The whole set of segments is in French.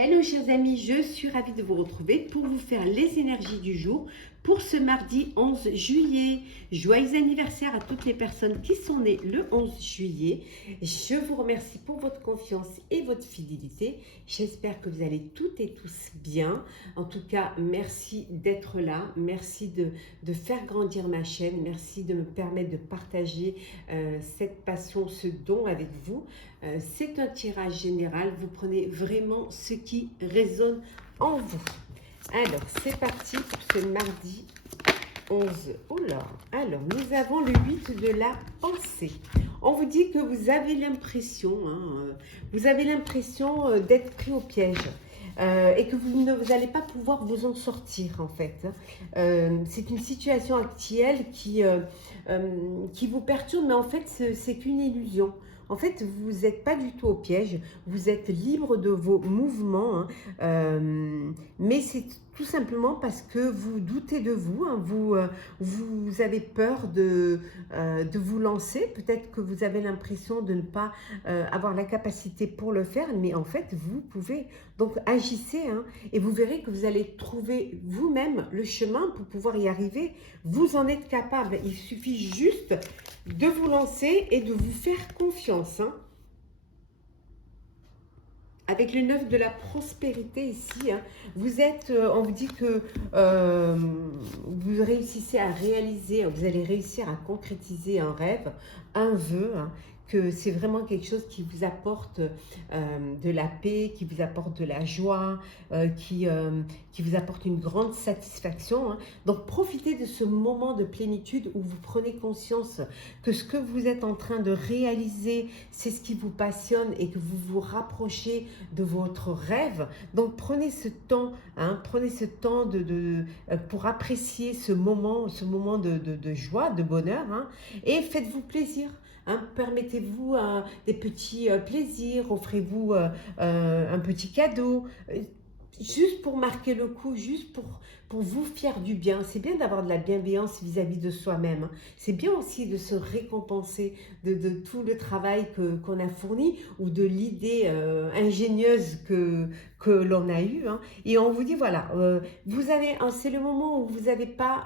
Hello chers amis, je suis ravie de vous retrouver pour vous faire les énergies du jour pour ce mardi 11 juillet. Joyeux anniversaire à toutes les personnes qui sont nées le 11 juillet. Je vous remercie pour votre confiance et votre fidélité. J'espère que vous allez toutes et tous bien. En tout cas, merci d'être là. Merci de faire grandir ma chaîne. Merci de me permettre de partager cette passion, ce don avec vous. C'est un tirage général. Vous prenez vraiment ce qui résonne en vous. Alors, c'est parti pour ce mardi 11. Oula. Alors, nous avons le 8 de la pensée. On vous dit que vous avez l'impression, d'être pris au piège. Et que vous n'allez pas pouvoir vous en sortir en fait. C'est une situation actuelle qui vous perturbe, mais en fait c'est qu'une illusion. En fait, vous n'êtes pas du tout au piège, vous êtes libre de vos mouvements, mais c'est tout simplement parce que vous doutez de vous, vous avez peur de vous lancer. Peut-être que vous avez l'impression de ne pas avoir la capacité pour le faire, mais en fait, vous pouvez. Donc, agissez et vous verrez que vous allez trouver vous-même le chemin pour pouvoir y arriver. Vous en êtes capable. Il suffit juste de vous lancer et de vous faire confiance. Avec le 9 de la prospérité ici, vous êtes, on vous dit que vous réussissez à réaliser, vous allez réussir à concrétiser un rêve, un vœu, que c'est vraiment quelque chose qui vous apporte de la paix, qui vous apporte de la joie, qui vous apporte une grande satisfaction. Donc profitez de ce moment de plénitude où vous prenez conscience que ce que vous êtes en train de réaliser, c'est ce qui vous passionne et que vous vous rapprochez de votre rêve. Donc prenez ce temps, pour apprécier ce moment de joie, de bonheur, et faites-vous plaisir. Permettez-vous des petits plaisirs, offrez-vous un petit cadeau, juste pour marquer le coup, juste pour vous faire du bien. C'est bien d'avoir de la bienveillance vis-à-vis de soi-même. C'est bien aussi de se récompenser de tout le travail qu'on a fourni ou de l'idée ingénieuse que l'on a eue. Et on vous dit, voilà, c'est le moment où vous n'avez pas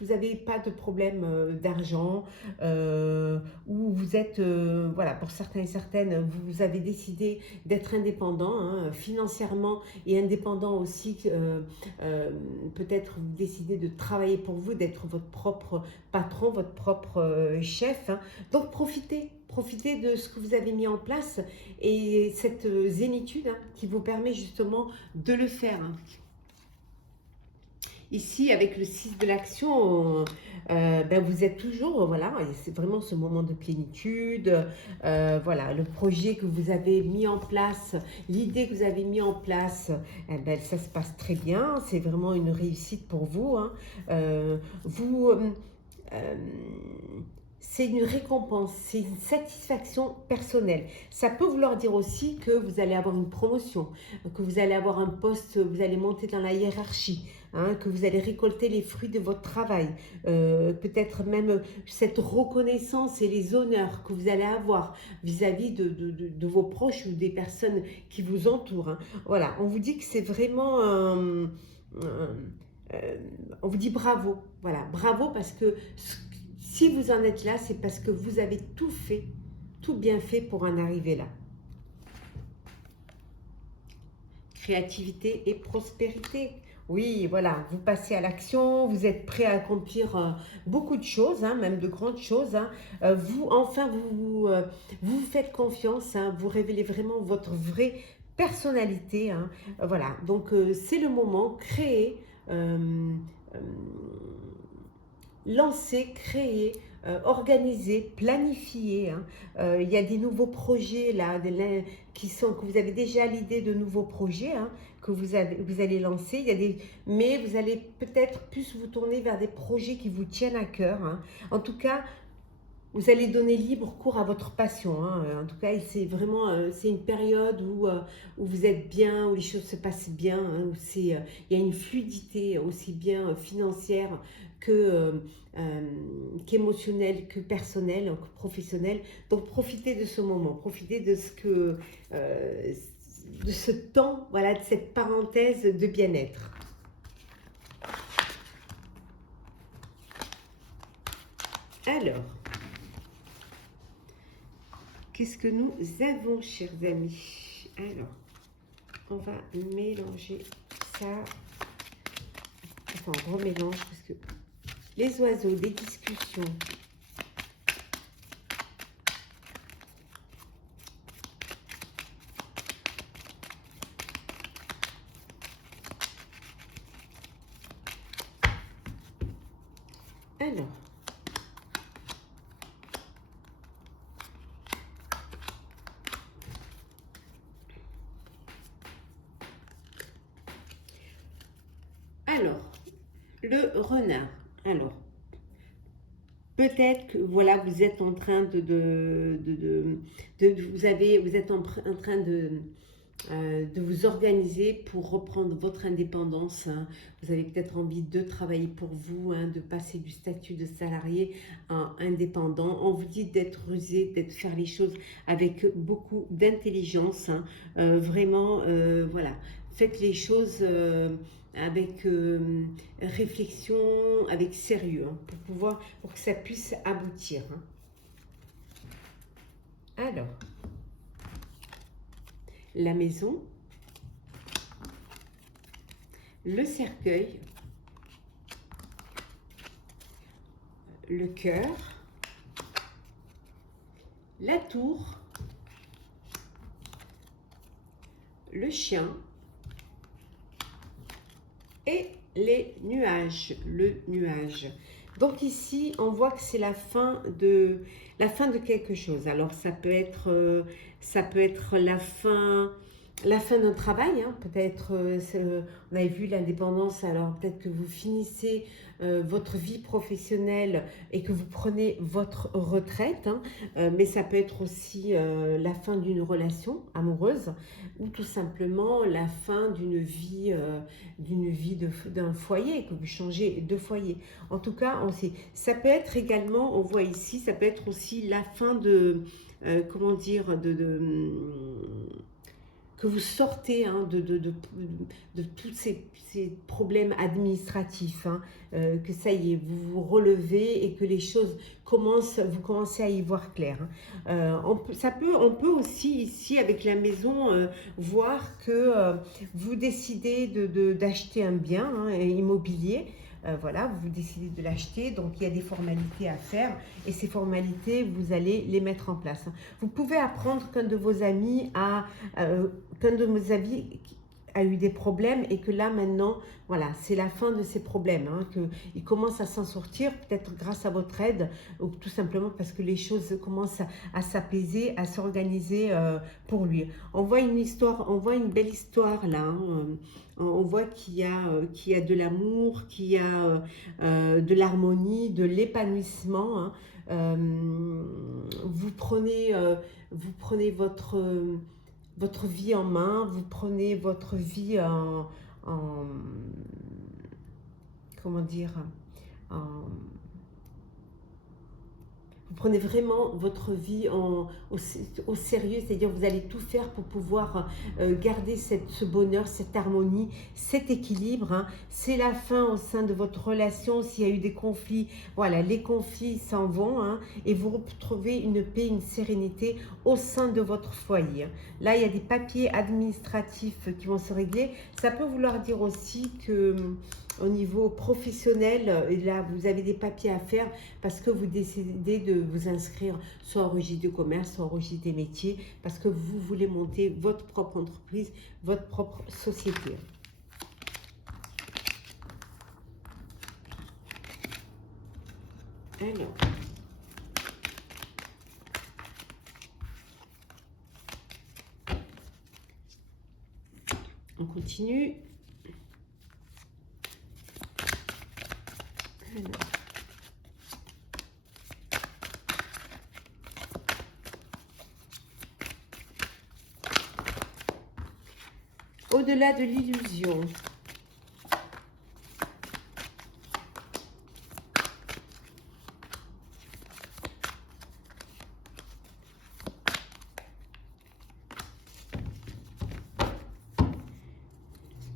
de problème d'argent, où vous êtes, voilà, pour certains et certaines, vous avez décidé d'être indépendant financièrement et indépendant aussi, peut-être vous décidez de travailler pour vous, d'être votre propre patron, votre propre chef. Donc profitez de ce que vous avez mis en place et cette zénitude qui vous permet justement de le faire. Ici, avec le 6 de l'action, vous êtes toujours, voilà, c'est vraiment ce moment de plénitude. Voilà, le projet que vous avez mis en place, l'idée que vous avez mis en place, ça se passe très bien. C'est vraiment une réussite pour vous. C'est une récompense, c'est une satisfaction personnelle. Ça peut vouloir dire aussi que vous allez avoir une promotion, que vous allez avoir un poste, vous allez monter dans la hiérarchie, que vous allez récolter les fruits de votre travail. Peut-être même cette reconnaissance et les honneurs que vous allez avoir vis-à-vis de vos proches ou des personnes qui vous entourent. Voilà, on vous dit que c'est vraiment... on vous dit bravo, voilà, bravo parce que si vous en êtes là, c'est parce que vous avez tout fait, tout bien fait pour en arriver là. Créativité et prospérité. Oui, voilà, vous passez à l'action, vous êtes prêt à accomplir beaucoup de choses, même de grandes choses. Vous faites confiance, vous révélez vraiment votre vraie personnalité. Voilà, donc c'est le moment, créer, lancer, créer, organiser, planifier. Il y a des nouveaux projets là, que vous avez déjà l'idée de nouveaux projets que vous allez lancer. Mais vous allez peut-être plus vous tourner vers des projets qui vous tiennent à cœur. En tout cas, vous allez donner libre cours à votre passion. En tout cas, c'est vraiment c'est une période où vous êtes bien, où les choses se passent bien, où il y a une fluidité aussi bien financière qu'émotionnelle, que personnelle, que professionnelle. Donc profitez de ce moment, profitez de ce que de ce temps, voilà, de cette parenthèse de bien-être. Alors, qu'est-ce que nous avons, chers amis? Alors, on va mélanger ça. Enfin, on remélange parce que les oiseaux, des discussions. Alors, le renard. Alors, peut-être que voilà, vous êtes en train vous êtes en train de vous organiser pour reprendre votre indépendance. Hein. Vous avez peut-être envie de travailler pour vous, hein, de passer du statut de salarié à indépendant. On vous dit d'être rusé, d'être faire les choses avec beaucoup d'intelligence. Hein. Vraiment, voilà, faites les choses avec réflexion, avec sérieux, hein, pour que ça puisse aboutir. Hein. Alors, la maison, le cercueil, le cœur, la tour, le chien et les nuages, le nuage. Donc ici, on voit que c'est la fin de quelque chose. Alors ça peut être la fin d'un travail, hein. Peut-être, on avait vu l'indépendance, alors peut-être que vous finissez votre vie professionnelle et que vous prenez votre retraite, hein. Mais ça peut être aussi la fin d'une relation amoureuse ou tout simplement la fin d'une vie d'un foyer, que vous changez de foyer. En tout cas, ça peut être également, on voit ici, ça peut être aussi la fin de, comment dire, que vous sortez, hein, de tous ces problèmes administratifs, hein, que ça y est, vous vous relevez et que les choses vous commencez à y voir clair. Hein. On peut aussi ici avec la maison voir que vous décidez d'acheter un bien, hein, immobilier. Voilà, vous décidez de l'acheter, donc il y a des formalités à faire et ces formalités, vous allez les mettre en place. Vous pouvez apprendre qu'un de vos amis a eu des problèmes et que là maintenant, voilà, c'est la fin de ces problèmes, hein, qu'il commence à s'en sortir, peut-être grâce à votre aide ou tout simplement parce que les choses commencent à s'apaiser, à s'organiser pour lui. On voit une belle histoire là, hein. On voit qu'il y a de l'amour, qu'il y a de l'harmonie, de l'épanouissement. Hein. Vous prenez votre vie en main, vous prenez votre vie en comment dire, en, vous prenez vraiment votre vie au sérieux, c'est-à-dire vous allez tout faire pour pouvoir garder ce bonheur, cette harmonie, cet équilibre. Hein. C'est la fin au sein de votre relation. S'il y a eu des conflits, voilà, les conflits s'en vont, hein, et vous retrouvez une paix, une sérénité au sein de votre foyer. Là, il y a des papiers administratifs qui vont se régler. Ça peut vouloir dire aussi que au niveau professionnel, là, vous avez des papiers à faire parce que vous décidez de vous inscrire soit au registre de commerce, soit au registre des métiers, parce que vous voulez monter votre propre entreprise, votre propre société. Alors, on continue. Alors. Au-delà de l'illusion.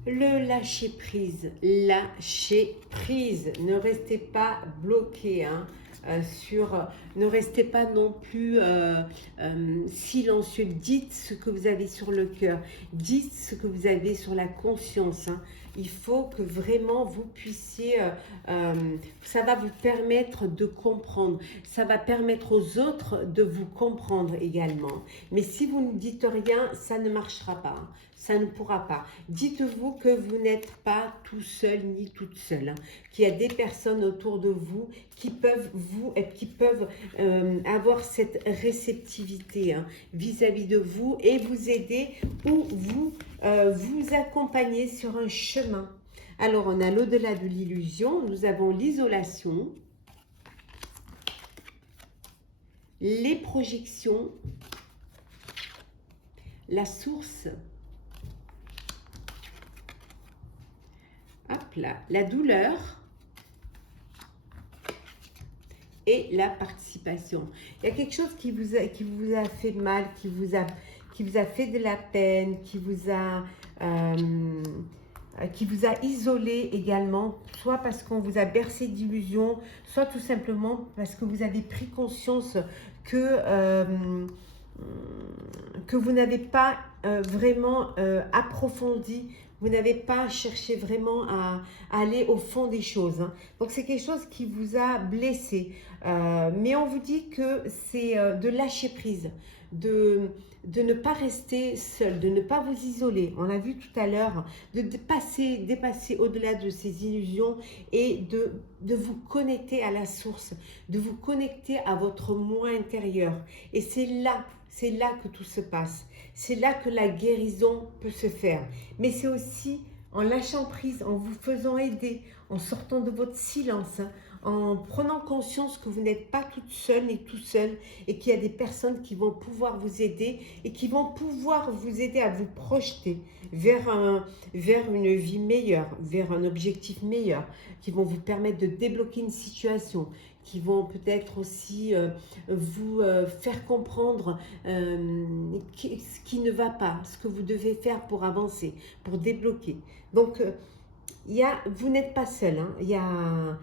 Le lâcher prise, lâcher prise. Ne restez pas bloqué, hein, ne restez pas non plus silencieux. Dites ce que vous avez sur le cœur, dites ce que vous avez sur la conscience, hein. Il faut que vraiment vous puissiez, ça va vous permettre de comprendre, ça va permettre aux autres de vous comprendre également. Mais si vous ne dites rien, ça ne marchera pas, hein. Ça ne pourra pas. Dites-vous que vous n'êtes pas tout seul ni toute seule, hein, qu'il y a des personnes autour de vous qui peuvent avoir cette réceptivité, hein, vis-à-vis de vous et vous aider ou vous accompagner sur un chemin. Alors, on a l'au-delà de l'illusion, nous avons l'isolation, les projections, la source, hop là, la douleur et la participation. Il y a quelque chose qui vous a fait mal, qui vous a fait de la peine, qui vous a isolé également, soit parce qu'on vous a bercé d'illusions, soit tout simplement parce que vous avez pris conscience que vous n'avez pas vraiment approfondi, vous n'avez pas cherché vraiment à aller au fond des choses, hein. Donc c'est quelque chose qui vous a blessé, mais on vous dit que c'est de lâcher prise, de ne pas rester seul, de ne pas vous isoler. On l'a vu tout à l'heure, de dépasser au-delà de ces illusions et de vous connecter à la source, de vous connecter à votre moi intérieur. Et c'est là que tout se passe. C'est là que la guérison peut se faire. Mais c'est aussi en lâchant prise, en vous faisant aider, en sortant de votre silence, hein, en prenant conscience que vous n'êtes pas toute seule ni tout seul et qu'il y a des personnes qui vont pouvoir vous aider et qui vont pouvoir vous aider à vous projeter vers une vie meilleure, vers un objectif meilleur, qui vont vous permettre de débloquer une situation, qui vont peut-être aussi vous faire comprendre ce qui ne va pas, ce que vous devez faire pour avancer, pour débloquer. Donc, vous n'êtes pas seul, hein.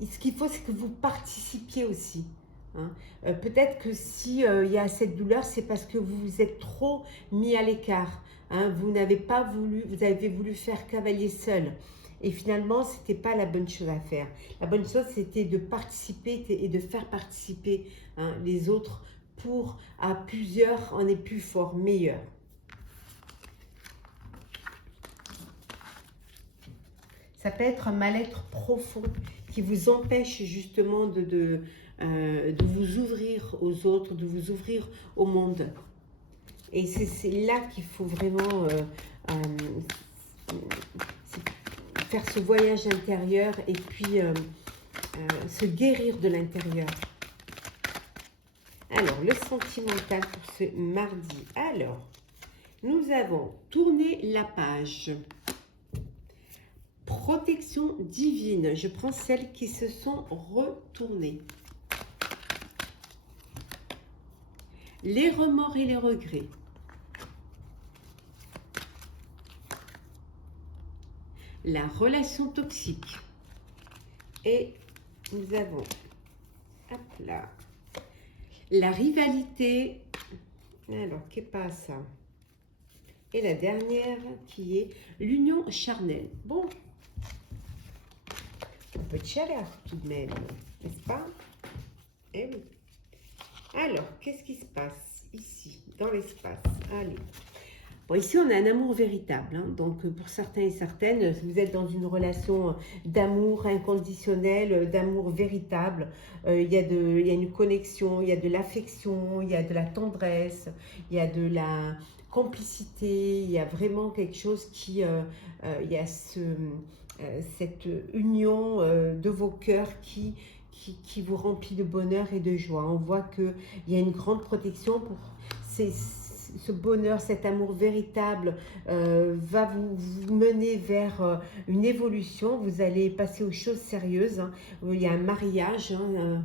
Ce qu'il faut, c'est que vous participiez aussi, hein. Peut-être que si il y a cette douleur, c'est parce que vous vous êtes trop mis à l'écart, hein. Vous avez voulu faire cavalier seul. Et finalement, ce n'était pas la bonne chose à faire. La bonne chose, c'était de participer et de faire participer, hein, les autres pour, à plusieurs, on est plus fort, meilleur. Ça peut être un mal-être profond qui vous empêche justement de vous ouvrir aux autres, de vous ouvrir au monde. Et c'est là qu'il faut vraiment faire ce voyage intérieur et puis se guérir de l'intérieur. Alors, le sentimental pour ce mardi. Alors, nous avons tourné la page. Protection divine. Je prends celles qui se sont retournées. Les remords et les regrets. La relation toxique. Et nous avons, hop là, la rivalité. Alors, qu'est-ce pas ça? Et la dernière qui est l'union charnelle. Bon, un peu de chaleur tout de même, n'est-ce pas? Eh oui. Alors, qu'est-ce qui se passe ici, dans l'espace? Allez. Bon, ici, on a un amour véritable, hein. Donc, pour certains et certaines, vous êtes dans une relation d'amour inconditionnel, d'amour véritable. Il y a une connexion, il y a de l'affection, il y a de la tendresse, il y a de la complicité, il y a vraiment quelque chose qui... il y a cette union de vos cœurs qui vous remplit de bonheur et de joie. On voit qu'il y a une grande protection pour ce bonheur, cet amour véritable va vous mener vers une évolution. Vous allez passer aux choses sérieuses, hein. Il y a un mariage, hein,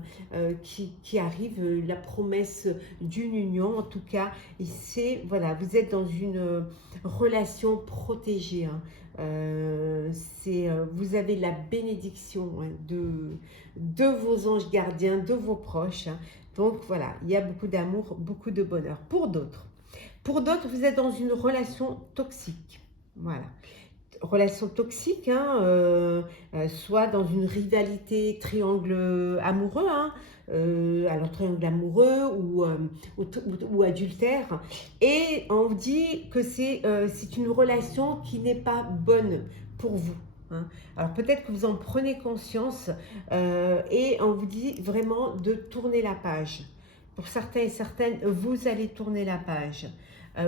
qui arrive, la promesse d'une union. En tout cas, c'est, voilà, vous êtes dans une relation protégée, hein. Vous avez la bénédiction, hein, de vos anges gardiens, de vos proches, hein. Donc voilà, il y a beaucoup d'amour, beaucoup de bonheur. Pour d'autres, vous êtes dans une relation toxique. Voilà. Relation toxique, hein, soit dans une rivalité, triangle amoureux, hein, alors triangle amoureux ou adultère. Et on dit que c'est une relation qui n'est pas bonne pour vous, hein. Alors peut-être que vous en prenez conscience et on vous dit vraiment de tourner la page. Pour certains et certaines, vous allez tourner la page.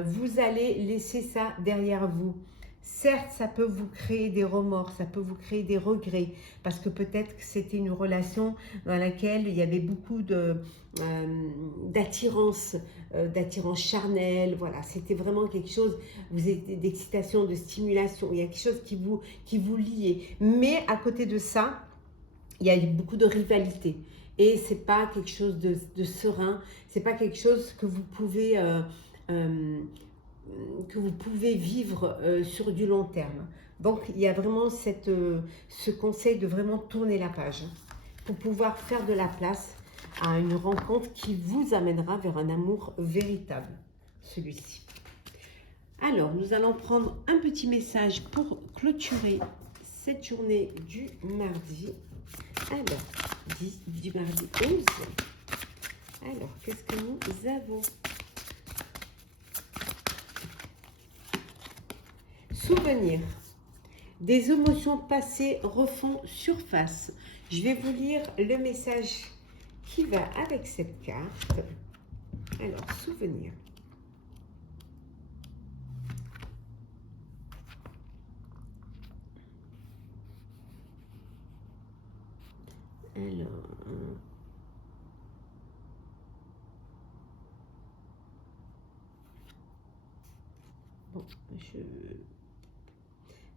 Vous allez laisser ça derrière vous. Certes, ça peut vous créer des remords, ça peut vous créer des regrets, parce que peut-être que c'était une relation dans laquelle il y avait beaucoup d'attirance, d'attirance charnelle. Voilà, c'était vraiment quelque chose, vous étiez d'excitation, de stimulation, il y a quelque chose qui vous liait. Mais à côté de ça, il y a beaucoup de rivalité. Et ce n'est pas quelque chose de serein, ce n'est pas quelque chose que vous pouvez vivre sur du long terme. Donc, il y a vraiment ce conseil de vraiment tourner la page pour pouvoir faire de la place à une rencontre qui vous amènera vers un amour véritable, celui-ci. Alors, nous allons prendre un petit message pour clôturer cette journée du mardi. Alors, du mardi 11. Alors, qu'est-ce que nous avons ? Souvenirs. Des émotions passées refont surface. Je vais vous lire le message qui va avec cette carte. Alors, souvenirs. Alors, bon,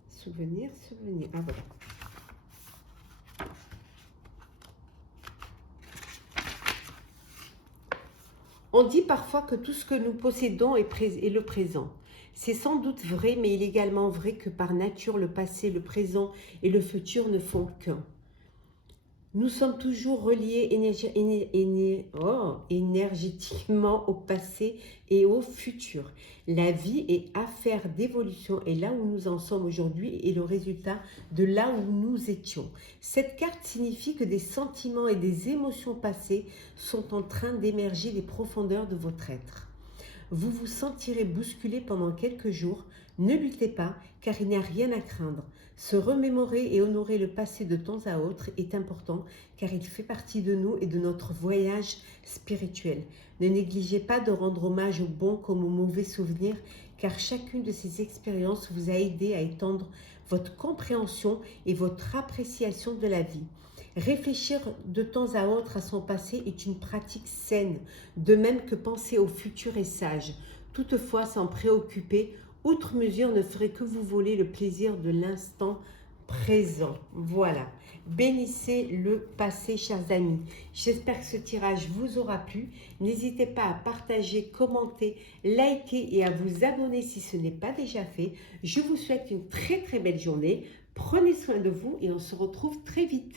Souvenir. Ah voilà. On dit parfois que tout ce que nous possédons est le présent. C'est sans doute vrai, mais il est également vrai que par nature, le passé, le présent et le futur ne font qu'un. Nous sommes toujours reliés énergétiquement au passé et au futur. La vie est affaire d'évolution et là où nous en sommes aujourd'hui est le résultat de là où nous étions. Cette carte signifie que des sentiments et des émotions passées sont en train d'émerger des profondeurs de votre être. Vous vous sentirez bousculé pendant quelques jours. Ne luttez pas, car il n'y a rien à craindre. Se remémorer et honorer le passé de temps à autre est important, car il fait partie de nous et de notre voyage spirituel. Ne négligez pas de rendre hommage aux bons comme aux mauvais souvenirs, car chacune de ces expériences vous a aidé à étendre votre compréhension et votre appréciation de la vie. Réfléchir de temps à autre à son passé est une pratique saine, de même que penser au futur est sage. Toutefois, s'en préoccuper, outre mesure, ne ferait que vous voler le plaisir de l'instant présent. Voilà. Bénissez le passé, chers amis. J'espère que ce tirage vous aura plu. N'hésitez pas à partager, commenter, liker et à vous abonner si ce n'est pas déjà fait. Je vous souhaite une très très belle journée. Prenez soin de vous et on se retrouve très vite.